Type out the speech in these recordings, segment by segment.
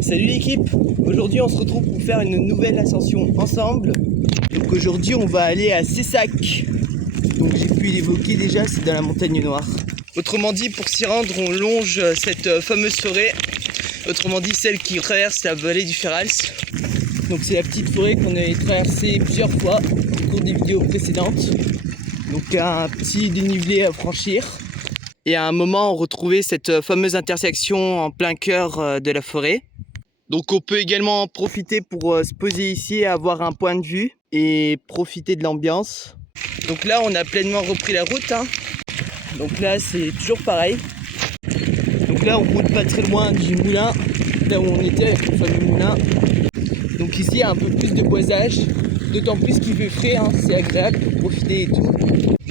Salut l'équipe, aujourd'hui on se retrouve pour faire une nouvelle ascension ensemble. Donc aujourd'hui on va aller à Cessac. Donc j'ai pu l'évoquer déjà, c'est dans la montagne noire. Autrement dit, pour s'y rendre on longe cette fameuse forêt. Autrement dit celle qui traverse la vallée du Ferals. Donc c'est la petite forêt qu'on a traversée plusieurs fois au cours des vidéos précédentes. Donc un petit dénivelé à franchir. Et à un moment on retrouvait cette fameuse intersection en plein cœur de la forêt. Donc on peut également en profiter pour se poser ici, avoir un point de vue et profiter de l'ambiance. Donc là on a pleinement repris la route. Donc là c'est toujours pareil. Donc là on roule pas très loin du moulin, là où on était avec le fameux moulin. Donc ici il y a un peu plus de boisage, d'autant plus qu'il fait frais, c'est agréable pour profiter et tout.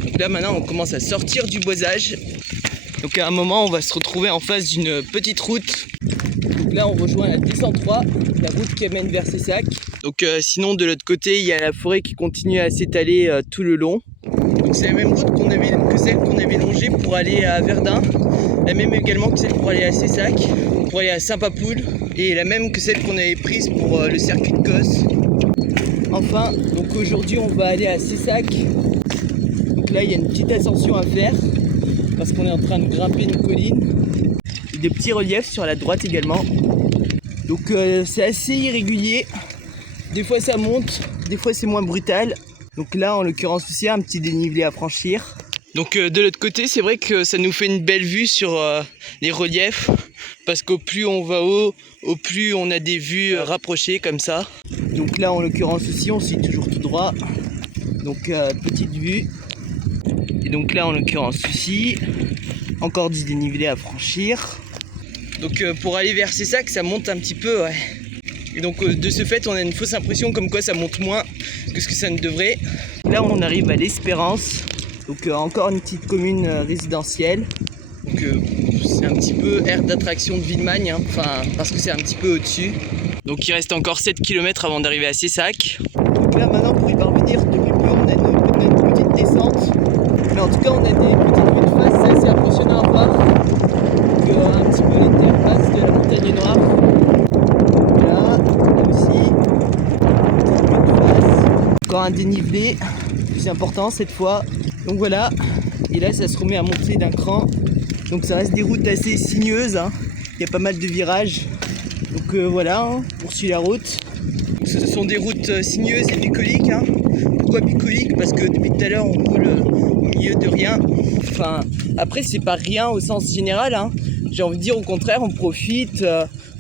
Donc là maintenant on commence à sortir du boisage. Donc à un moment on va se retrouver en face d'une petite route. Donc là on rejoint la 203, la route qui mène vers Cessac. Donc sinon de l'autre côté il y a la forêt qui continue à s'étaler tout le long. Donc c'est la même route que celle qu'on avait longée pour aller à Verdun. La même également que celle pour aller à Cessac, pour aller à Saint-Papoul. Et la même que celle qu'on avait prise pour le circuit de Cos. Enfin, donc aujourd'hui on va aller à Cessac. Donc là il y a une petite ascension à faire, parce qu'on est en train de grimper une colline. Et des petits reliefs sur la droite également. Donc c'est assez irrégulier. Des fois ça monte, des fois c'est moins brutal. Donc là en l'occurrence aussi un petit dénivelé à franchir. Donc de l'autre côté c'est vrai que ça nous fait une belle vue sur les reliefs. Parce qu'au plus on va haut, au plus on a des vues rapprochées comme ça. Donc là en l'occurrence aussi on suit toujours tout droit. Donc petite vue. Et donc là en l'occurrence aussi, encore du dénivelé à franchir. Donc pour aller vers Cessac ça monte un petit peu, ouais. Et donc de ce fait on a une fausse impression comme quoi ça monte moins que ce que ça ne devrait. Là on arrive à l'Espérance, donc encore une petite commune résidentielle. Donc c'est un petit peu aire d'attraction de Villemagne, enfin parce que c'est un petit peu au-dessus. Donc il reste encore 7 km avant d'arriver à Cessac. Donc là maintenant pour y parvenir, depuis peu on a une petite descente. Mais en tout cas on a des petites vues de face, c'est assez impressionnant à voir. Donc un petit peu les terrasses de la montagne noire. Là aussi, petite vue de face. Encore un dénivelé, plus important cette fois. Donc voilà, et là ça se remet à monter d'un cran. Donc ça reste des routes assez sinueuses, il y a pas mal de virages. Donc voilà, on poursuit la route. Ce sont des routes sinueuses et bucoliques. Pourquoi bucoliques? Parce que depuis tout à l'heure on roule au milieu de rien. Enfin, après c'est pas rien au sens général. J'ai envie de dire au contraire, on profite,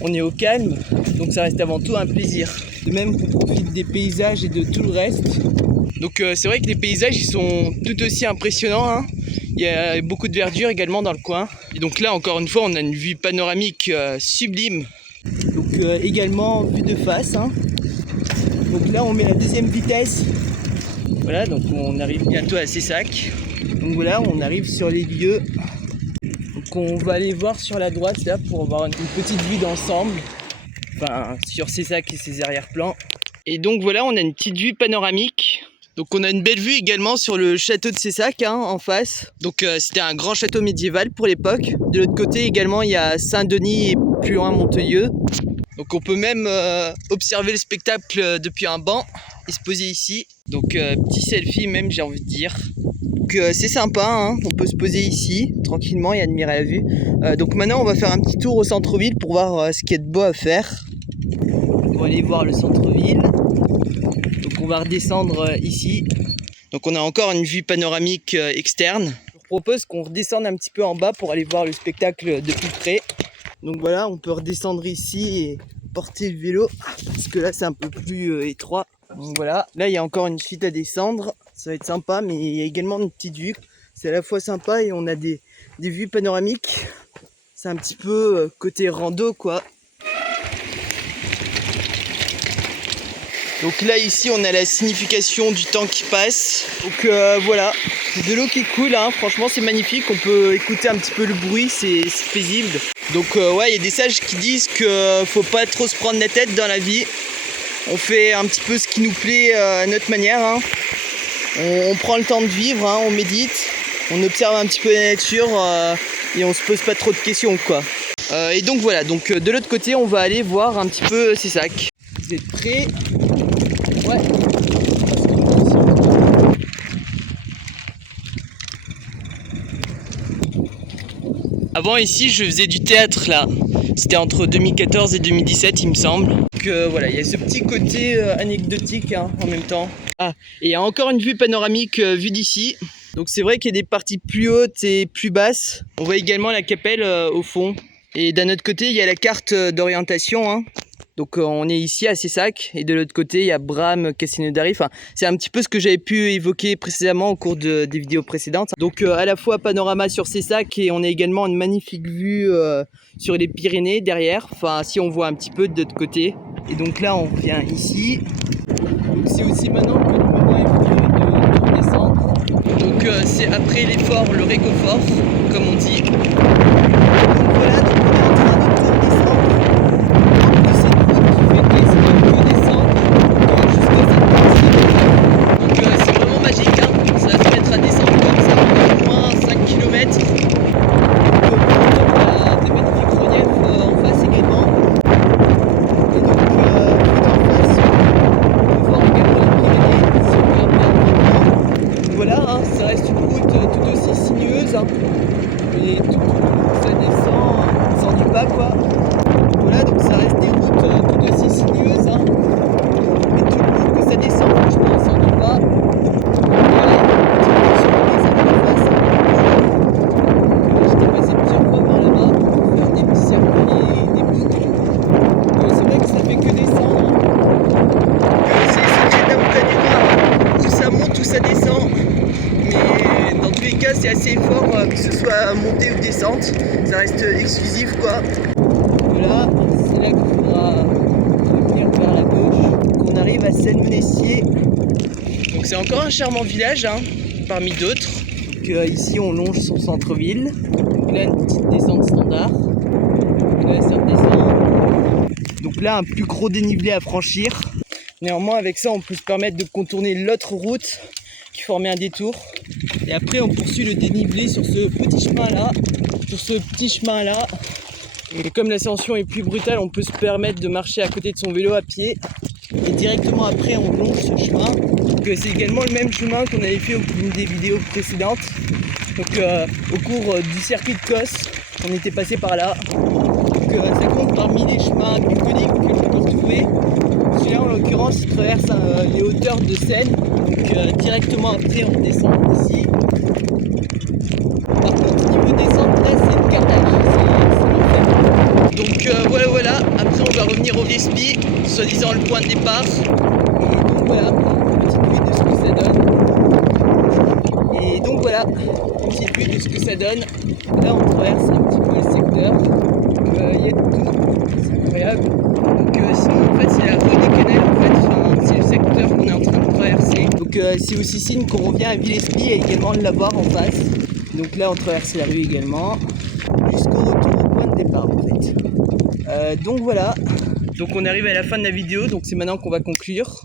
on est au calme. Donc ça reste avant tout un plaisir. De même qu'on profite des paysages et de tout le reste. Donc c'est vrai que les paysages ils sont tout aussi impressionnants. Il y a beaucoup de verdure également dans le coin. Et donc là encore une fois on a une vue panoramique sublime. Donc également vue de face. Donc là on met la deuxième vitesse. Voilà, donc on arrive bientôt à Cessac. Donc voilà, on arrive sur les lieux. Donc on va aller voir sur la droite là pour avoir une petite vue d'ensemble. Enfin sur Cessac et ses arrière-plans. Et donc voilà, on a une petite vue panoramique. Donc on a une belle vue également sur le château de Cessac en face. Donc c'était un grand château médiéval pour l'époque. De l'autre côté également il y a Saint-Denis et plus loin Monteuilleux. Donc on peut même observer le spectacle depuis un banc et se poser ici. Donc petit selfie même j'ai envie de dire. Donc c'est sympa, on peut se poser ici tranquillement et admirer la vue. Donc maintenant on va faire un petit tour au centre-ville pour voir ce qu'il y a de beau à faire. On va aller voir le centre-ville. Donc on va redescendre ici. Donc on a encore une vue panoramique externe. Je vous propose qu'on redescende un petit peu en bas pour aller voir le spectacle de plus près. Donc voilà, on peut redescendre ici et porter le vélo parce que là c'est un peu plus étroit. Donc voilà, là il y a encore une chute à descendre, ça va être sympa, mais il y a également une petite vue. C'est à la fois sympa et on a des vues panoramiques. C'est un petit peu côté rando quoi. Donc là ici on a la signification du temps qui passe. Donc voilà, de l'eau qui coule, franchement c'est magnifique, on peut écouter un petit peu le bruit, c'est paisible. Donc ouais, il y a des sages qui disent que faut pas trop se prendre la tête dans la vie. On fait un petit peu ce qui nous plaît à notre manière. On prend le temps de vivre, on médite, on observe un petit peu la nature et on se pose pas trop de questions quoi. Et donc voilà, donc de l'autre côté on va aller voir un petit peu Cessac. Vous êtes prêts? Ouais. Avant ici je faisais du théâtre là, c'était entre 2014 et 2017 il me semble. Donc voilà, il y a ce petit côté anecdotique hein, en même temps. Ah, et il y a encore une vue panoramique vue d'ici. Donc c'est vrai qu'il y a des parties plus hautes et plus basses. On voit également la Capelle au fond. Et d'un autre côté il y a la carte d'orientation hein. Donc on est ici à Cessac et de l'autre côté il y a Bram, Castelnaudary. Enfin, c'est un petit peu ce que j'avais pu évoquer précédemment au cours des vidéos précédentes. Donc à la fois panorama sur Cessac et on a également une magnifique vue sur les Pyrénées derrière. Enfin si on voit un petit peu de l'autre côté. Et donc là on revient ici. Donc c'est aussi maintenant que le moment est venu de redescendre. Donc c'est après l'effort, le réconfort comme on dit. Donc voilà, donc on est en train de tout redescendre. C'est vraiment magique hein. Ça va se mettre à descendre comme ça pendant au moins 5 km. On a des magnifiques reliefs en face également. Et donc en face on peut voir également les Pyrénées si on regarde bien. Donc voilà hein, ça reste une route tout aussi sinueuse hein. Et tout ça descend, ça s'ennuie pas quoi. Voilà, donc ça reste des routes tout aussi sinueuses hein. Mais tout le monde que ça descend, franchement, on s'en doute pas. J'étais passé plusieurs fois par là-bas pour faire des petits circuits, des boucles. C'est vrai que ça fait que descendre. C'est les sentiers de la montagne du Noir, où ça monte, où ça descend. Mais dans tous les cas, c'est assez fort, que ce soit montée ou descente. Ça reste exclusif quoi. Voilà, c'est là qu'il faudra revenir vers la gauche. Donc on arrive à Salmonessier. Donc c'est encore un charmant village hein, parmi d'autres. Ici on longe son centre-ville. Donc là une petite descente standard. Donc là ça redescend. Donc là un plus gros dénivelé à franchir. Néanmoins avec ça on peut se permettre de contourner l'autre route qui formait un détour. Et après on poursuit le dénivelé sur ce petit chemin là. Sur ce petit chemin là. Et comme l'ascension est plus brutale, on peut se permettre de marcher à côté de son vélo à pied. Et directement après, on longe ce chemin. Donc c'est également le même chemin qu'on avait fait au cours des vidéos précédentes. Donc au cours du circuit de Cos, on était passé par là. Donc ça compte parmi les chemins bucoliques que l'on peut retrouver. Celui-là en l'occurrence, il traverse les hauteurs de Seine. Donc directement après, on descend ici. Par contre, niveau descente, là c'est le carnage. Donc voilà, après on va revenir au Vespi, soi-disant le point de départ. Et donc voilà, une petite vue de ce que ça donne. Et donc voilà, une petite vue de ce que ça donne. Là on traverse un petit peu le secteur. Il y a de tout, c'est incroyable. Donc sinon en fait c'est la rue des Canals en fait, enfin, c'est le secteur qu'on est en train de traverser. Donc c'est aussi signe qu'on revient à Villespie et également de la voir en face. Donc là on traverse la rue également, jusqu'au retour au point de départ en fait. Donc voilà, donc on arrive à la fin de la vidéo, donc c'est maintenant qu'on va conclure.